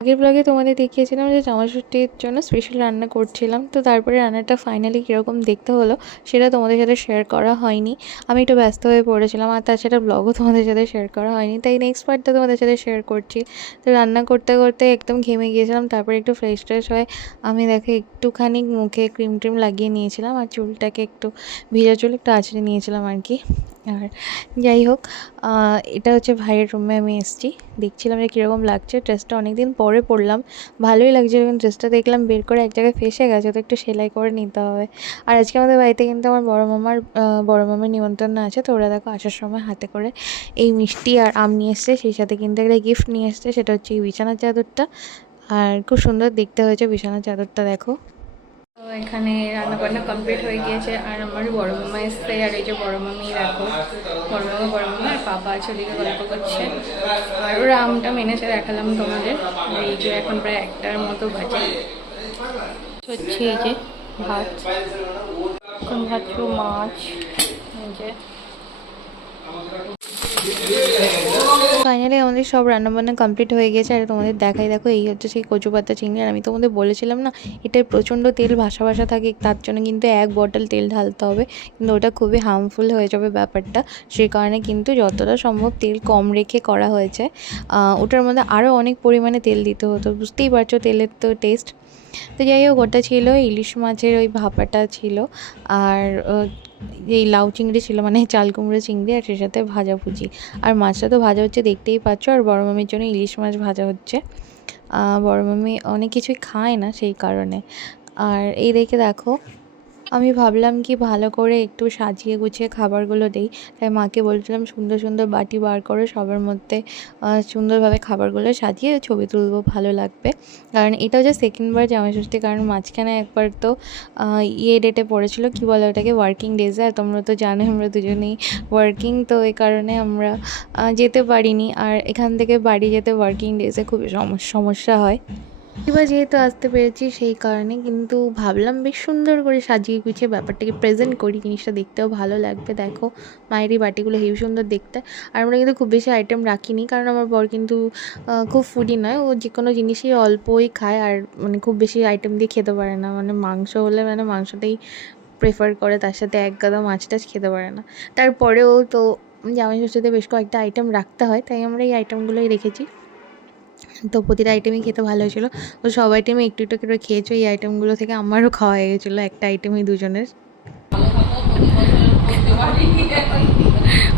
আগের ব্লগে তোমাদের দেখিয়েছিলাম যে জামাইষষ্ঠীর জন্য স্পেশাল রান্না করছিলাম, তো তারপরে রান্নাটা ফাইনালি কীরকম দেখতে হলো সেটা তোমাদের সাথে শেয়ার করা হয়নি। আমি একটু ব্যস্ত হয়ে পড়েছিলাম, আর তাছাড়া ব্লগও তোমাদের সাথে শেয়ার করা হয়নি, তাই নেক্সট পার্টটা তোমাদের সাথে শেয়ার করছি। তো রান্না করতে করতে একদম ঘেমে গিয়েছিলাম, তারপরে একটু ফ্রেশ ট্রেশ হয়ে আমি দেখো একটুখানি মুখে ক্রিম ট্রিম লাগিয়ে নিয়েছিলাম, আর চুলটাকে একটু ভিজা চুল একটু আঁচড়ে নিয়েছিলাম আর কি। আর যাই হোক, এটা হচ্ছে ভাইয়ের রুমে আমি এসেছি, দেখছিলাম যে কীরকম লাগছে। ড্রেসটা অনেকদিন পরে পরলাম, ভালোই লাগছে, কিন্তু ড্রেসটা দেখলাম বের করে এক জায়গায় ফেসে গেছে, তো একটু সেলাই করে নিতে হবে। আর আজকে আমাদের বাড়িতে কিন্তু আমার বড় মামার নিমন্ত্রণ আছে, তো ওরা দেখো আসার সময় হাতে করে এই মিষ্টি আর আম নিয়ে এসছে, সেই সাথে কিন্তু একটা গিফট নিয়ে এসছে, সেটা হচ্ছে এই বিছানার চাদরটা। আর খুব সুন্দর দেখতে হয়েছে বিছানার চাদরটা, দেখো। তো এখানে রান্নাবান্না কমপ্লিট হয়ে গিয়েছে, আর আমার বড় মামা এসছে, আর এই যে বড় মামি দেখো, বড় মামা আর পাপা আছে ওদিকে গল্প করছে। আর ওরা আমটা মেনেছে দেখালাম তোমাদের। আর এই যে এখন প্রায় 1টার মতো বাজে, হচ্ছে এই যে ভাত, এখন ভাজবো মাছ, এই যে ফাইনালি আমাদের সব রান্নাবান্না কমপ্লিট হয়ে গেছে। আর তোমাদের দেখাই, দেখো এই হচ্ছে সেই কচু পাতা চিংড়ি। আর আমি তোমাদের বলেছিলাম না, এটায় প্রচণ্ড তেল ভাসা ভাসা থাকে, তার জন্য কিন্তু 1 বটল তেল ঢালতে হবে, কিন্তু ওটা খুবই হার্মফুল হয়ে যাবে ব্যাপারটা। সেই কারণে কিন্তু যতটা সম্ভব তেল কম রেখে করা হয়েছে। ওটার মধ্যে আরও অনেক পরিমাণে তেল দিতে হতো, বুঝতেই পারছো তেলের তো টেস্ট। তো যাই হোক, ওটা ছিল ইলিশ মাছের ওই ভাপাটা ছিল, আর এই লাউ চিংড়ি ছিল, মানে চাল কুমড়ো চিংড়ি, আর সেই সাথে ভাজাভুজি। আর মাছটা তো ভাজা হচ্ছে দেখতেই পাচ্ছ, আর বড় মামির জন্য ইলিশ মাছ ভাজা হচ্ছে। বড় মামি অনেক কিছুই খায় না সেই কারণে। আর এই দেখো, আমি ভাবলাম কি ভালো করে একটু সাজিয়ে গুছিয়ে খাবারগুলো দিই, তাই মাকে বলছিলাম সুন্দর সুন্দর বাটি বার করে সবার মধ্যে সুন্দরভাবে খাবারগুলো সাজিয়ে ছবি তুলবো, ভালো লাগবে। কারণ এটা হচ্ছে সেকেন্ডবার জামাইষষ্ঠী, কারণ মাঝখানে একবার তো ডেটে পড়েছিল, কি বলে ওটাকে, ওয়ার্কিং ডেজে। আর তোমরা তো জানো আমরা দুজনেই ওয়ার্কিং, তো এই কারণে আমরা যেতে পারিনি। আর এখান থেকে বাড়ি যেতে ওয়ার্কিং ডেজে খুবই সমস্যা হয়। এবার যেহেতু আসতে পেরেছি সেই কারণে কিন্তু ভাবলাম বেশ সুন্দর করে সাজিয়ে গুছিয়ে ব্যাপারটাকে প্রেজেন্ট করি, জিনিসটা দেখতেও ভালো লাগবে। দেখো মায়ের এই বাটিগুলো হেবি সুন্দর দেখতে। আর আমরা কিন্তু খুব বেশি আইটেম রাখিনি, কারণ আমার বর কিন্তু খুব ফুডি নয়, ও যে কোনো জিনিসই অল্পই খায়, আর মানে খুব বেশি আইটেম দিয়ে খেতে পারে না। মানে মাংস হলে মানে মাংসটাই প্রেফার করে, তার সাথে এক গাদা মাছ টাছ খেতে পারে না। তারপরেও তো জামাই ষষ্ঠীতে বেশ কয়েকটা আইটেম রাখতে হয়, তাই আমরা এই আইটেমগুলোই রেখেছি। তো প্রতিটা আইটেমই খেতে ভালো হয়েছিলো, তো সব আইটেমে একটু একটু করে খেয়েছো। এই আইটেমগুলো থেকে আমারও খাওয়া হয়ে গেছিলো, একটা আইটেমই দুজনের।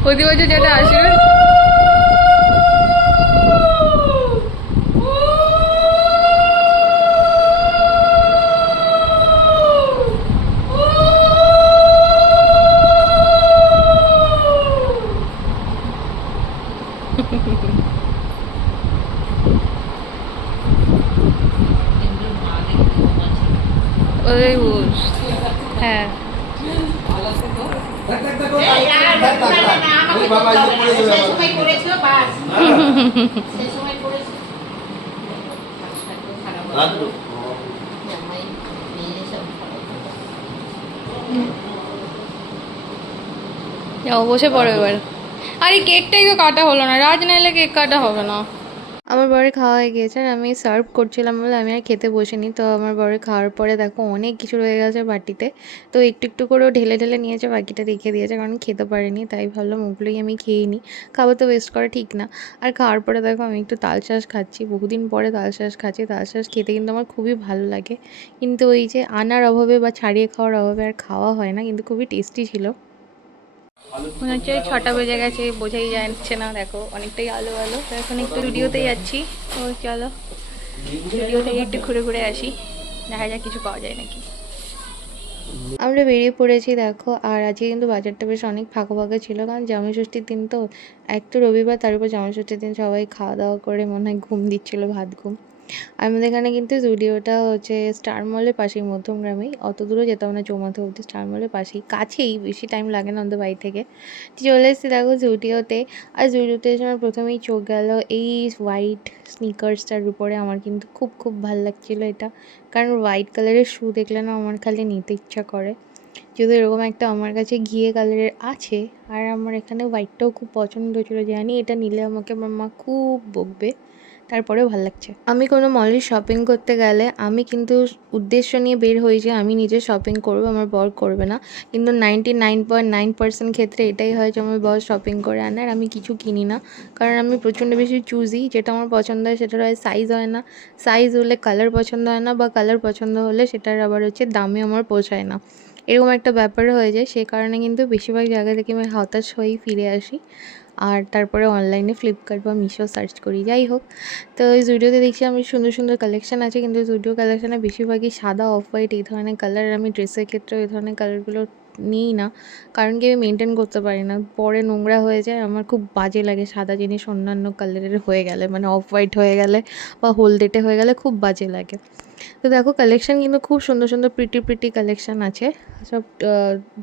প্রতি বছর যেটা আসবে, ওই হ্যাঁ যাও বসে পড়ো এবার। আর এই কেকটাই তো কাটা হলো না, রাজ না এলে কেক কাটা হবে না। আমার বরের খাওয়া হয়ে গিয়েছে, আর আমি সার্ভ করছিলাম বলে আমি আর খেতে বসিনি। তো আমার বরের খাওয়ার পরে দেখো অনেক কিছু রয়ে গেছে বাটিতে, তো একটু একটু করেও ঢেলে ঢেলে নিয়েছে, বাকিটা রেখে দিয়েছে, কারণ খেতে পারিনি, তাই ভাবলাম ওগুলোই আমি খেয়ে নিই। খাবার তো ওয়েস্ট করা ঠিক না। আর খাওয়ার পরে দেখো আমি একটু তালশাঁস খাচ্ছি, বহুদিন পরে তালশাঁস খাচ্ছি। তালশাঁস খেতে কিন্তু আমার খুবই ভালো লাগে, কিন্তু ওই যে আনার অভাবে বা ছাড়িয়ে খাওয়ার অভাবে আর খাওয়া হয় না, কিন্তু খুবই টেস্টি ছিল। মনে হচ্ছে 6টা বেজে গেছে, বোঝাই যাচ্ছে না, দেখো অনেকটাই আলো আলো। তো এখন একটু স্টুডিওতেই যাচ্ছি, তো চলো স্টুডিও থেকে একটু ঘুরে ঘুরে আসি, দেখা যাক কিছু পাওয়া যায় নাকি। আমরা বেরিয়ে পড়েছি দেখো। আর আজকে কিন্তু বাজারটা বেশ অনেক ফাঁকা ফাঁকা ছিল, কারণ জামাই ষষ্ঠীর দিন তো, এক তো রবিবার, তার উপর জামাই ষষ্ঠীর দিন সবাই খাওয়া দাওয়া করে মনে হয় ঘুম দিচ্ছিলো, ভাত ঘুম। আমাদের এখানে কিন্তু জুডিওটা হচ্ছে স্টার মলের পাশেই, মধ্যমগ্রামেই, অত দূরও যেতাম না চৌমাথা অবধি, স্টার মলের পাশেই, কাছেই, বেশি টাইম লাগে না আমাদের বাড়ি থেকে। চলে এসেছি দেখো জুডিওতে। আর জুডিওতে এসে আমার প্রথমেই চোখ গেল এই হোয়াইট স্নিকার্সটার উপরে। আমার কিন্তু খুব খুব ভালো লাগছিলো এটা, কারণ হোয়াইট কালারের শু দেখলে না আমার খালি নিতে ইচ্ছা করে। যদি এরকম একটা আমার কাছে ঘিয়ে কালারের আছে, আর আমার এখানে হোয়াইটটাও খুব পছন্দ হয়েছিলো, জানি এটা নিলে আমাকে আমার মা খুব বকবে, তারপরেও ভালো লাগছে। আমি কোনো মলে শপিং করতে গেলে আমি কিন্তু উদ্দেশ্য নিয়ে বের হই যে আমি নিজে শপিং করবো, আমার বর করবে না। কিন্তু 99.9% ক্ষেত্রে এটাই হয় যে আমার বর শপিং করে আনে আর আমি কিছু কিনি না। কারণ আমি প্রচণ্ড বেশি চুজি, যেটা আমার পছন্দ হয় সেটার হয় সাইজ হয় না, সাইজ হলে কালার পছন্দ হয় না, বা কালার পছন্দ হলে সেটার আবার হচ্ছে দামে আমার পোষায় না, এরকম একটা ব্যাপার হয়ে যায়। সেই কারণে কিন্তু বেশিরভাগ জায়গা থেকে আমি হতাশ হয়েই ফিরে আসি, আর তারপরে অনলাইনে ফ্লিপকার্ট বা মিশো সার্চ করি। যাই হোক, তো এই জুডিওতে দেখছি আমি সুন্দর সুন্দর কালেকশান আছে, কিন্তু জুডিও কালেকশানে বেশিরভাগই সাদা, অফ হোয়াইট এই ধরনের কালার। আমি ড্রেসের ক্ষেত্রেও এই ধরনের কালারগুলো নিই না, কারণ কি আমি মেনটেন করতে পারি না, পরে নোংরা হয়ে যায়। আমার খুব বাজে লাগে সাদা জিনিস অন্যান্য কালারের হয়ে গেলে, মানে অফ হোয়াইট হয়ে গেলে বা হলদেটে হয়ে গেলে খুব বাজে লাগে। তো দেখো কালেকশান কিন্তু খুব সুন্দর সুন্দর প্রিটি কালেকশান আছে। সব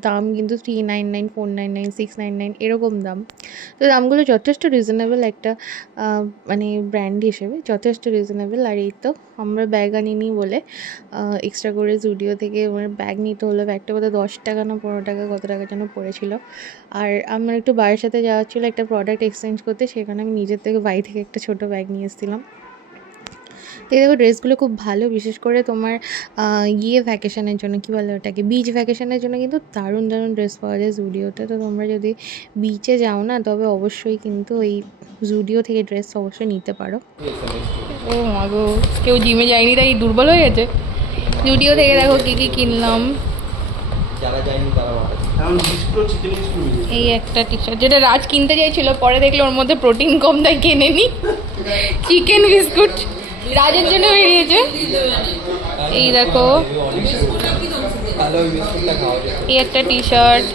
দাম কিন্তু 399, 499, 699 এরকম দাম। তো দামগুলো যথেষ্ট রিজনেবল, একটা মানে ব্র্যান্ড হিসেবে যথেষ্ট রিজনেবল। আর এই তো আমরা ব্যাগ আনিনি বলে এক্সট্রা করে জুডিও থেকে আমার ব্যাগ নিতে হলো। ব্যাগটা বোধহয় 10 টাকা না 15 টাকা কত টাকা যেন পড়েছিল। আর আমার একটু বাড়ির সাথে যাওয়া ছিল একটা প্রোডাক্ট এক্সচেঞ্জ করতে, সেখানে আমি নিজের থেকে বাড়ি থেকে একটা ছোটো ব্যাগ নিয়ে এসেছিলাম। তো এই দেখো ড্রেসগুলো খুব ভালো, বিশেষ করে তোমার ভ্যাকেশনের জন্য, কী বলে ওটাকে, বিচ ভ্যাকেশনের জন্য কিন্তু দারুণ দারুণ ড্রেস পাওয়া যায় জুডিওতে। তো তোমরা যদি বিচে যাও না, তবে অবশ্যই কিন্তু এই জুডিও থেকে ড্রেস অবশ্যই নিতে পারো। ও মা গো, কেউ জিমে যায়নি তাই দুর্বল হয়ে গেছে। জুডিও থেকে দেখো কী কী কিনলাম। এই একটা টি শার্ট, যেটা রাজ কিনতে চাইছিল, পরে দেখলো ওর মধ্যে প্রোটিন কম, তাই কেনেনি। চিকেন বিস্কুট রাজের জন্য বেরিয়েছে। এই দেখো, এই একটা টি শার্ট,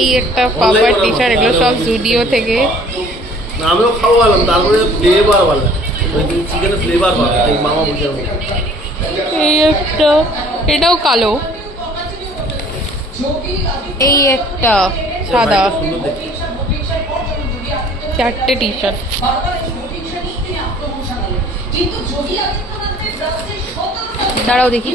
এই একটা পাপার টি শার্ট, এগুলো সব জুডিও থেকে। আমিও খাওয়ালাম, তারপরে ফ্লেভার ভালো, চিকেনের ফ্লেভার ভালো, এই মামা বুঝে। এই একটা, এটাও কালো। এই একটা সাদা, চারটে টি শার্ট। দাঁড়াও দেখি।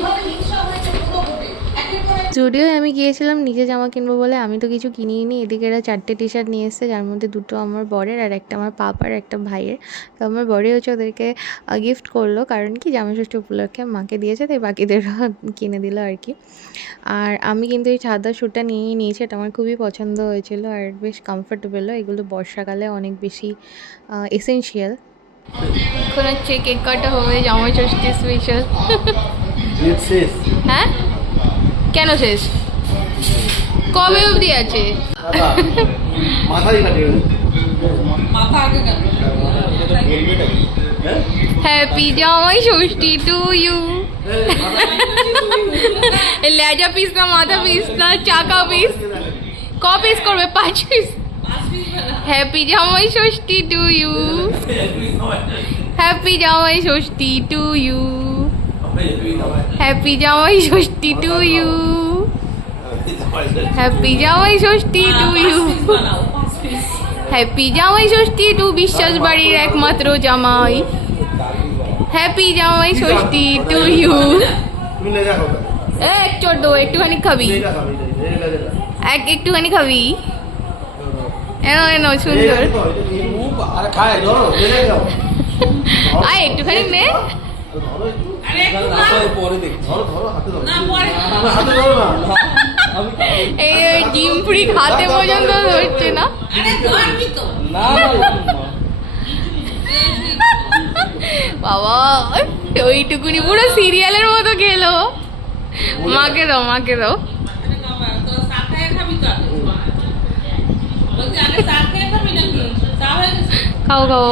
জুডিও আমি গিয়েছিলাম নিজে জামা কিনবো বলে, আমি তো কিছু কিনিই নি। এদিকে এরা 4টে টি শার্ট নিয়ে এসছে, যার মধ্যে 2টো আমার বরের আর একটা আমার পাপার, একটা ভাইয়ের। তো আমার বরে হচ্ছে ওদেরকে গিফট করলো, কারণ কি জামাইষষ্ঠী উপলক্ষে মাকে দিয়েছে, তাই বাকিদেরও কিনে দিল আর কি। আর আমি কিন্তু এই সাদা স্যুটটা নিয়েই নিয়েছি, এটা আমার খুবই পছন্দ হয়েছিল আর বেশ কমফোর্টেবলও। এগুলো বর্ষাকালে অনেক বেশি এসেনশিয়াল। এখন হচ্ছে কেক কাটা হবে, জামাইষষ্ঠী স্পেশাল। হ্যাঁ, কেন শেষ? কবে অবধি আছে? হ্যাপি জামাই ষষ্ঠী টু ইউ। লেজা পিস না, মাথা পিস না, চাকা পিস? ক পিস করবে? 5 পিস। হ্যাপি জামাই ষষ্ঠী টু ইউ, হ্যাপি জামাই ষষ্ঠী টু ইউ, হ্যাপি জামাই ষষ্ঠী টু ইউ, হ্যাপি জামাই ষষ্ঠী টু ইউ, হ্যাপি জামাই ষষ্ঠী টু বিশ্বাস বাড়ির একমাত্র জামাই, হ্যাপি জামাই ষষ্ঠী টু ইউ। এক চোর দো, একটুখানি খাবি? একটুখানি খাবি? এনো এনো, সুন্দর। আয় একটুখানি নে। এই ডিম ফ্রি হাতে পর্যন্ত ধরছে না। বাবা ওইটুকুনি পুরো সিরিয়ালের মতো খেলো। মাকে দাও, মাকে দাও। খাও খাও।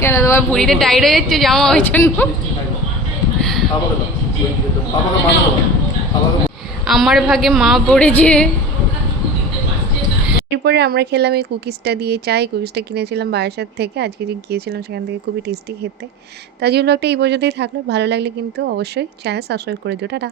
কেন তোমার ভুঁড়িতে টাইট হয়ে যাচ্ছে জামা, ওই জন্য? আমার ভাগে মা পড়েছে। এরপরে আমরা খেলাম এই কুকিজটা দিয়ে চাই। কুকিজটা কিনেছিলাম বারাসাত থেকে, আজকে যে গিয়েছিলাম সেখান থেকে, খুবই টেস্টি খেতে। তার জন্য একটা এই পর্যন্তই থাকলো। ভালো লাগলে কিন্তু অবশ্যই চ্যানেল সাবস্ক্রাইব করে দিও। টাটা।